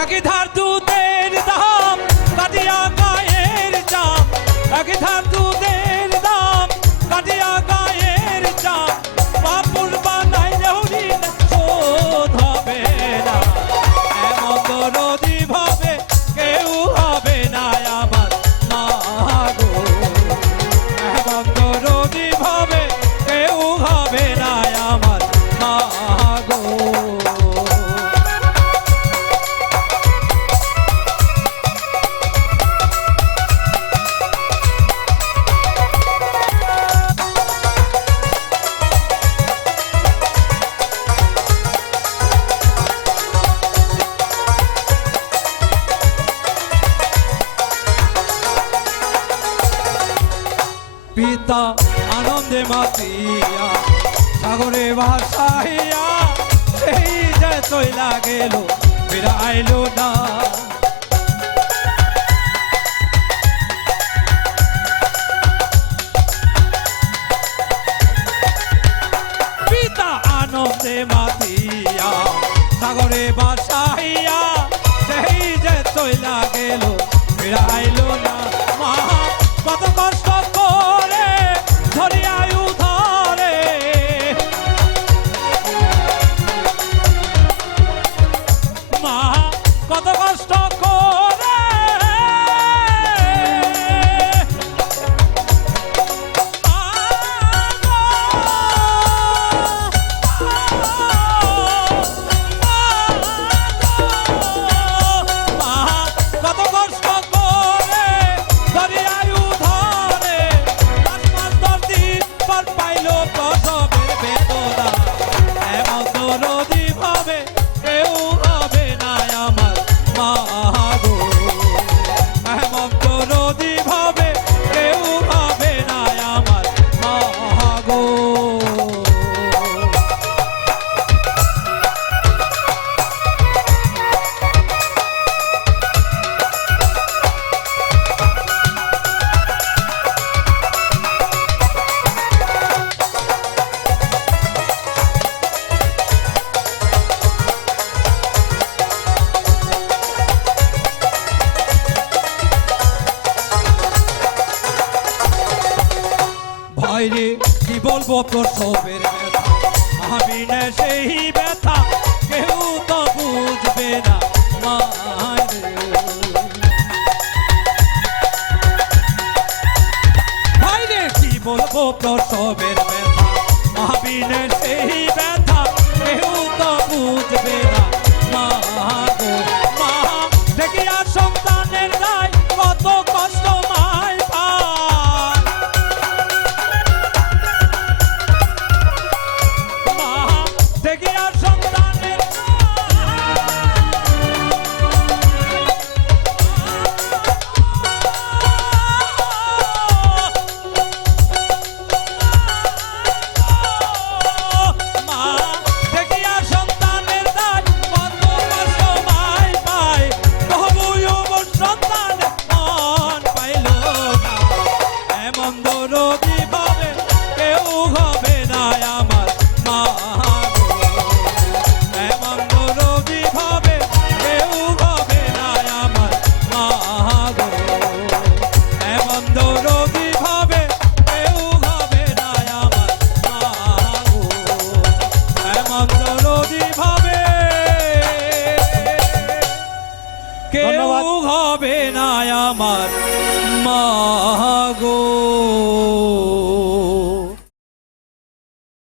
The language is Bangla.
একই ধার দুধের দাম কাটিয়া গায়ের চাপ, একই ধার দুধের দাম কাটিয়া গায়ের চাপ, পাপুর বানাইলেও ঋণ শোধ হবে না। এমন দরদি ভাবে কেউ হবে না আমার মা গো, এমন দরদি ভাবে কেউ হবে না আমার মা গো। পিতা আনন্দে মাতিয়া সাগরে ভাসাইয়া, সেই যে চইলা গেল ফিরে আইলো না। পিতা আনন্দে মাতিয়া সাগরে ভাসাইয়া, সেই যে চইলা গেল ফিরে আইলো না। মা কত কষ্ট করে ধরিয়া উধারে, মা কত কষ্ট করে, কত কষ্ট করে ধরিয়া উধারে, পাইলো প্রসবের বেদনা। এমন দরদি ভাবে কেউ হবে না আমার মা গো, এমন দরদি ভাবে কেউ হবে না আমার মা গো। ভাইরে কি বলবো প্রসবের ব্যথা, আমি না সেই ব্যথা কেউ তো বুঝবে না মারে। ভাইরে কি বলবো প্রসবের ব্যথা, আমি না সেই